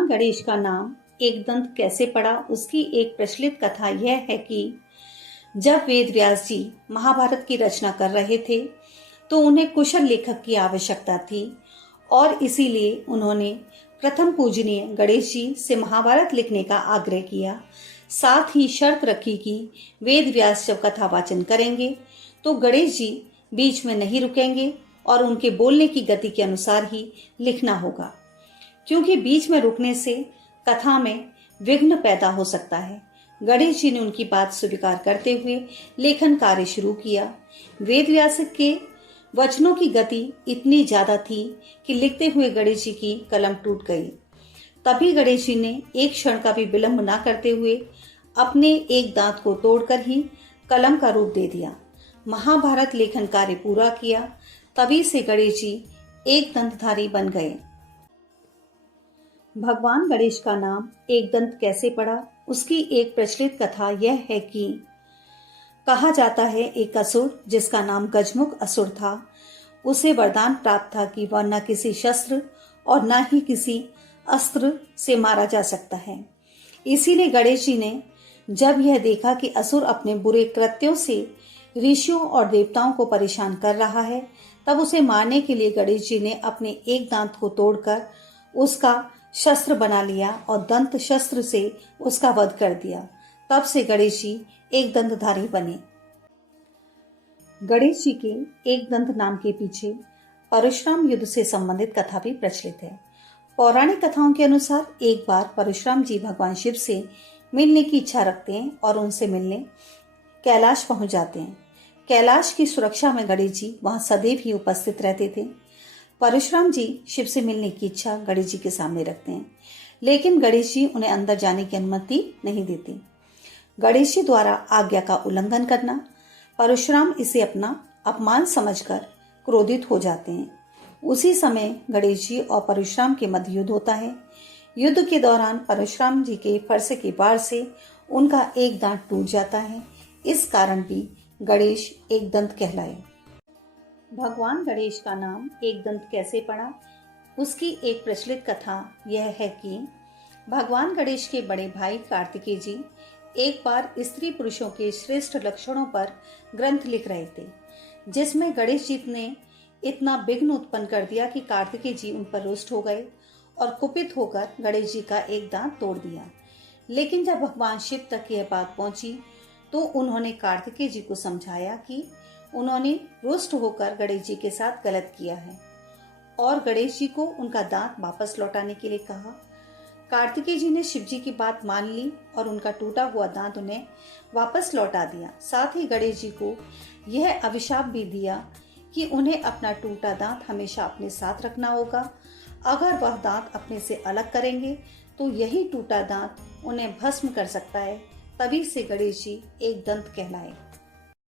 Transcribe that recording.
भगवान गणेश का नाम एक दंत कैसे पड़ा, उसकी एक प्रचलित कथा यह है कि जब वेद व्यास जी महाभारत की रचना कर रहे थे तो उन्हें कुशल लेखक की आवश्यकता थी और इसीलिए उन्होंने प्रथम पूजनीय गणेश जी से महाभारत लिखने का आग्रह किया। साथ ही शर्त रखी कि वेद व्यास जब कथा वाचन करेंगे तो गणेश जी बीच में नहीं रुकेंगे और उनके बोलने की गति के अनुसार ही लिखना होगा, क्योंकि बीच में रुकने से कथा में विघ्न पैदा हो सकता है। गणेश जी ने उनकी बात स्वीकार करते हुए लेखन कार्य शुरू किया। वेद व्यास के वचनों की गति इतनी ज्यादा थी कि लिखते हुए गणेश जी की कलम टूट गई। तभी गणेश जी ने एक क्षण का भी विलंब न करते हुए अपने एक दांत को तोड़कर ही कलम का रूप दे दिया। महाभारत लेखन कार्य पूरा किया। तभी से गणेश जी एक दंतधारी बन गए। भगवान गणेश का नाम एक दंत कैसे पड़ा, उसकी एक प्रचलित कथा यह है कि कहा जाता है एक असुर जिसका नाम गजमुख असुर था, उसे वरदान प्राप्त था कि वह न किसी शस्त्र और न ही किसी अस्त्र से मारा जा सकता है। इसीलिए गणेश जी ने जब यह देखा कि असुर अपने बुरे कृत्यों से ऋषियों और देवताओं को परेशान कर रहा है, तब उसे मारने के लिए गणेश जी ने अपने एक दांत को तोड़कर उसका शस्त्र बना लिया और दंत शस्त्र से उसका वध कर दिया। तब से गणेश जी एक दंतधारी बने। गणेश जी के एक दंत नाम के पीछे परशुराम युद्ध से संबंधित कथा भी प्रचलित है। पौराणिक कथाओं के अनुसार एक बार परशुराम जी भगवान शिव से मिलने की इच्छा रखते हैं और उनसे मिलने कैलाश पहुंच जाते हैं। कैलाश की सुरक्षा में गणेश जी वहां सदैव ही उपस्थित रहते थे। परशुराम जी शिव से मिलने की इच्छा गणेश जी के सामने रखते हैं, लेकिन गणेश जी उन्हें अंदर जाने की अनुमति नहीं देते। गणेश जी द्वारा आज्ञा का उल्लंघन करना, परशुराम इसे अपना अपमान समझकर क्रोधित हो जाते हैं। उसी समय गणेश जी और परशुराम के मध्य युद्ध होता है। युद्ध के दौरान परशुराम जी के फरसे के वार से उनका एक दांत टूट जाता है। इस कारण भी गणेश एक दंत कहलाए। भगवान गणेश का नाम एक दंत कैसे पड़ा, उसकी एक प्रचलित कथा यह है कि भगवान गणेश के बड़े भाई कार्तिकेय जी एक बार स्त्री पुरुषों के श्रेष्ठ लक्षणों पर ग्रंथ लिख रहे थे, जिसमें गणेश जी ने इतना विघ्न उत्पन्न कर दिया कि कार्तिकेय जी उन पर रुष्ट हो गए और कुपित होकर गणेश जी का एक दांत तोड़ दिया। लेकिन जब भगवान शिव तक यह बात पहुंची तो उन्होंने कार्तिकेय जी को समझाया कि उन्होंने रुष्ट होकर गणेश जी के साथ गलत किया है और गणेश जी को उनका दांत वापस लौटाने के लिए कहा। कार्तिकेय जी ने शिव जी की बात मान ली और उनका टूटा हुआ दांत उन्हें वापस लौटा दिया। साथ ही गणेश जी को यह अभिशाप भी दिया कि उन्हें अपना टूटा दांत हमेशा अपने साथ रखना होगा। अगर वह दांत अपने से अलग करेंगे तो यही टूटा दांत उन्हें भस्म कर सकता है। तभी से गणेश जी एक दंत कहलाए।